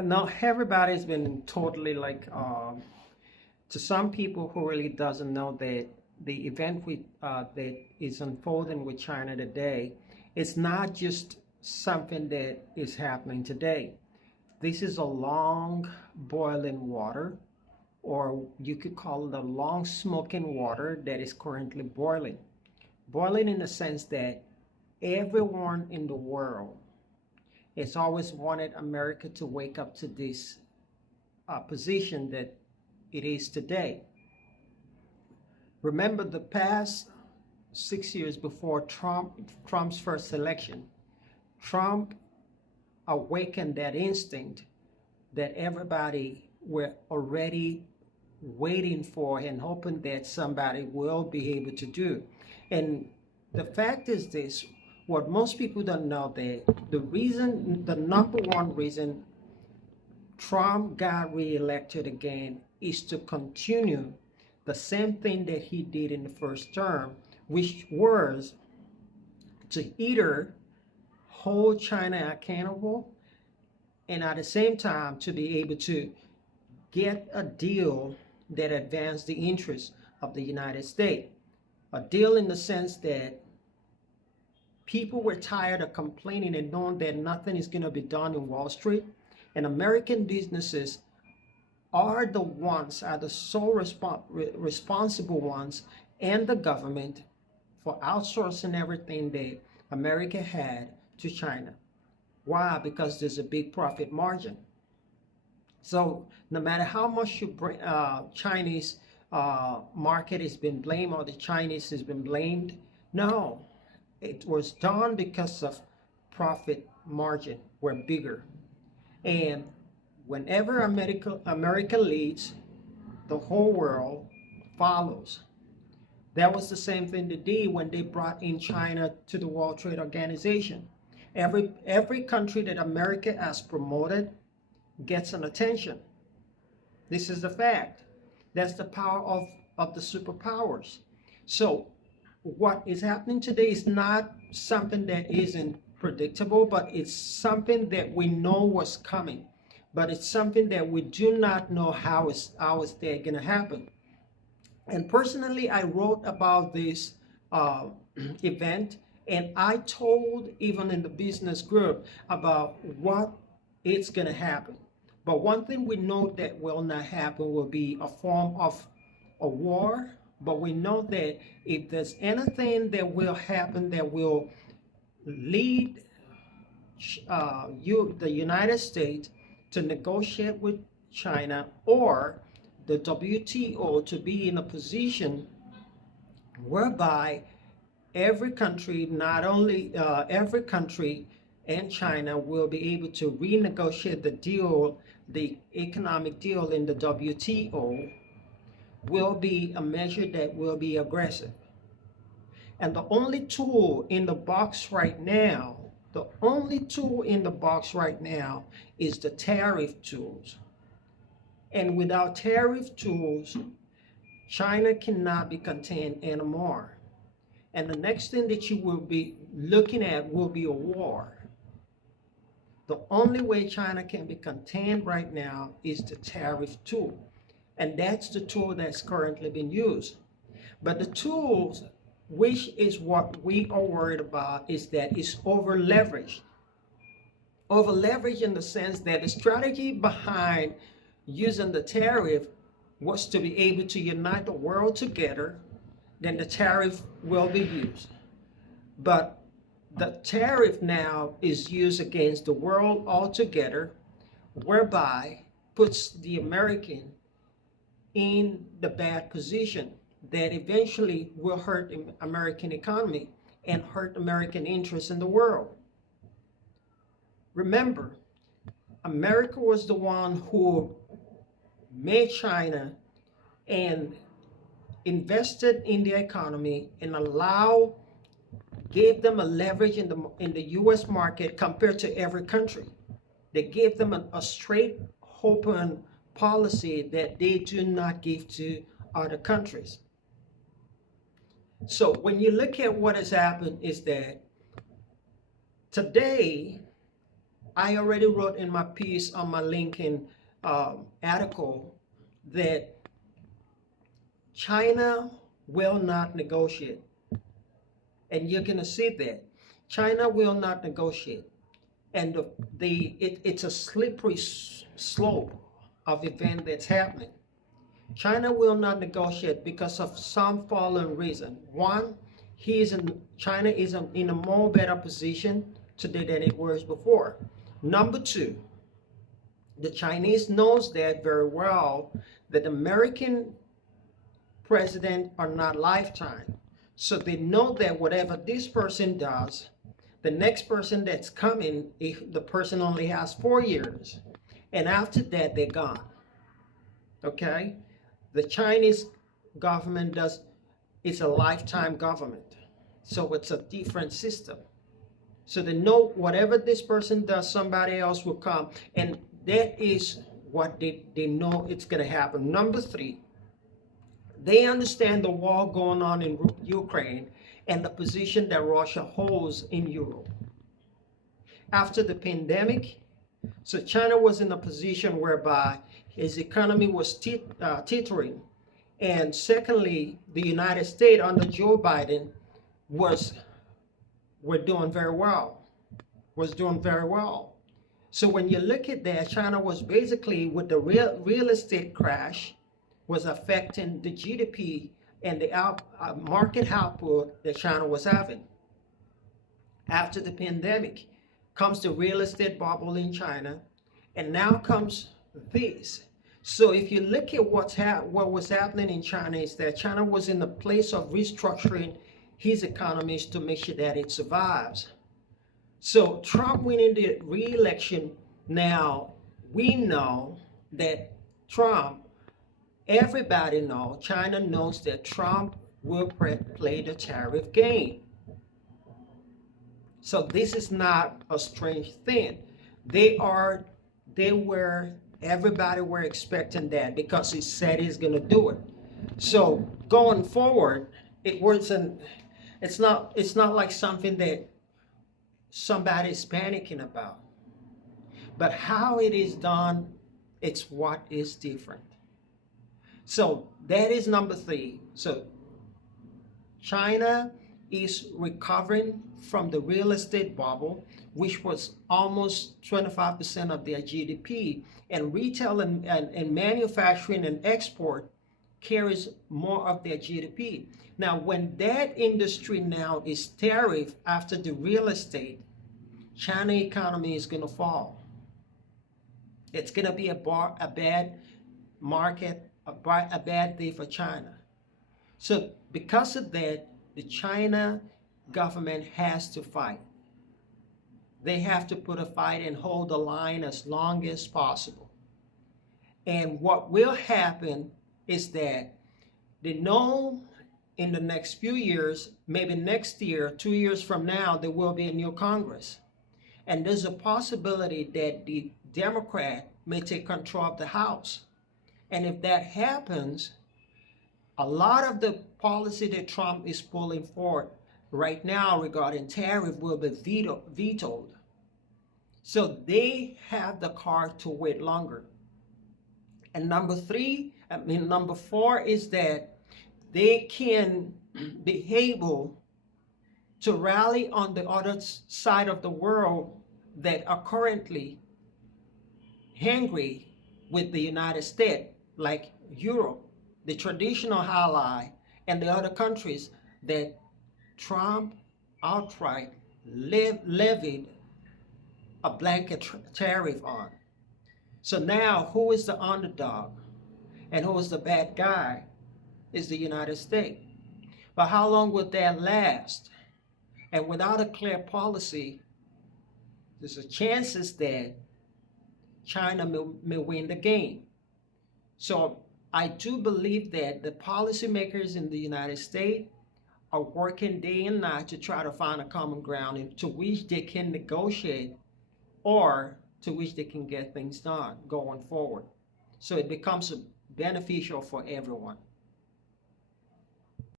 Now everybody's been totally to some people who really doesn't know that the event that is unfolding with China today is not just something that is happening today. This is a long boiling water, or you could call it a long smoking water that is currently boiling. Boiling in the sense that everyone in the world has always wanted America to wake up to this position that it is today. Remember the past 6 years before Trump's first election, Trump awakened that instinct that everybody were already waiting for and hoping that somebody will be able to do. And the fact is this, what most people don't know, that the number one reason Trump got reelected again is to continue the same thing that he did in the first term, which was to either hold China accountable and at the same time to be able to get a deal that advanced the interests of the United States. A deal in the sense that people were tired of complaining and knowing that nothing is going to be done in Wall Street, and American businesses are the sole responsible ones, and the government, for outsourcing everything that America had to China. Why? Because there's a big profit margin. So no matter how much you bring, Chinese market has been blamed, or the Chinese has been blamed, no, it was done because of profit margin were bigger. And whenever America leads, the whole world follows. That was the same thing they did when they brought in China to the World Trade Organization. Every country that America has promoted gets an attention. This is the fact. That's the power of the superpowers. So what is happening today is not something that isn't predictable, but it's something that we know was coming. But it's something that we do not know how is that going to happen. And personally, I wrote about this event, and I told even in the business group about what it's going to happen. But one thing we know that will not happen will be a form of a war. But we know that if there's anything that will happen that will lead the United States to negotiate with China, or the WTO to be in a position whereby every country, not only every country and China, will be able to renegotiate the deal, the economic deal in the WTO, will be a measure that will be aggressive. And the only tool in the box right now, is the tariff tools. And without tariff tools, China cannot be contained anymore. And the next thing that you will be looking at will be a war. The only way China can be contained right now is the tariff tool. And that's the tool that's currently being used. But the tools, which is what we are worried about, is that it's over leveraged. Over leveraged in the sense that the strategy behind using the tariff was to be able to unite the world together, then the tariff will be used. But the tariff now is used against the world altogether, whereby puts the American in the bad position that eventually will hurt the American economy and hurt American interests in the world. Remember, America was the one who made China and invested in the economy and gave them a leverage in the U.S. market compared to every country. They gave them a straight open policy that they do not give to other countries. So when you look at what has happened, is that today I already wrote in my piece on my LinkedIn article that China will not negotiate. And you're going to see that. China will not negotiate. And it's a slippery slope of event that's happening. China will not negotiate because of some following reason. One, China is in a more better position today than it was before. Number two, the Chinese knows that very well, that American president are not lifetime. So they know that whatever this person does, the next person that's coming, if the person only has 4 years, and after that they're gone. Okay? The Chinese government it's a lifetime government. So it's a different system. So they know whatever this person does, somebody else will come. And that is what they know it's going to happen. Number three, they understand the war going on in Ukraine and the position that Russia holds in Europe. After the pandemic, so China was in a position whereby his economy was teetering. And secondly, the United States under Joe Biden were doing very well, So when you look at that, China was basically, with the real estate crash, was affecting the GDP and the market output that China was having. After the pandemic comes the real estate bubble in China, and now comes this. So if you look at what was happening in China, is that China was in the place of restructuring his economies to make sure that it survives. So Trump winning the re-election, now we know that everybody knows, China knows that Trump will play the tariff game. So this is not a strange thing. Everybody were expecting that because he said he's going to do it. So going forward, it's not like something that somebody's panicking about. But how it is done, it's what is different. So that is number three. So China is recovering from the real estate bubble, which was almost 25% of their GDP, and retail and manufacturing and export carries more of their GDP. Now, when that industry now is tariffed after the real estate, China economy is going to fall. It's going to be a bad market, a bad day for China. So because of that, the China government has to fight. They have to put a fight and hold the line as long as possible. And what will happen is that they know in the next few years, maybe next year, 2 years from now, there will be a new Congress. And there's a possibility that the Democrat may take control of the House. And if that happens, a lot of the policy that Trump is pulling forward right now regarding tariff will be vetoed. So they have the card to wait longer. And number four is that they can be able to rally on the other side of the world that are currently angry with the United States, like Europe, the traditional ally, and the other countries that Trump outright levied a blanket tariff on. So now, who is the underdog and who is the bad guy? Is the United States. But how long would that last? And without a clear policy, there's a chances that China may win the game. So I do believe that the policymakers in the United States are working day and night to try to find a common ground to which they can negotiate or to which they can get things done going forward. So it becomes beneficial for everyone.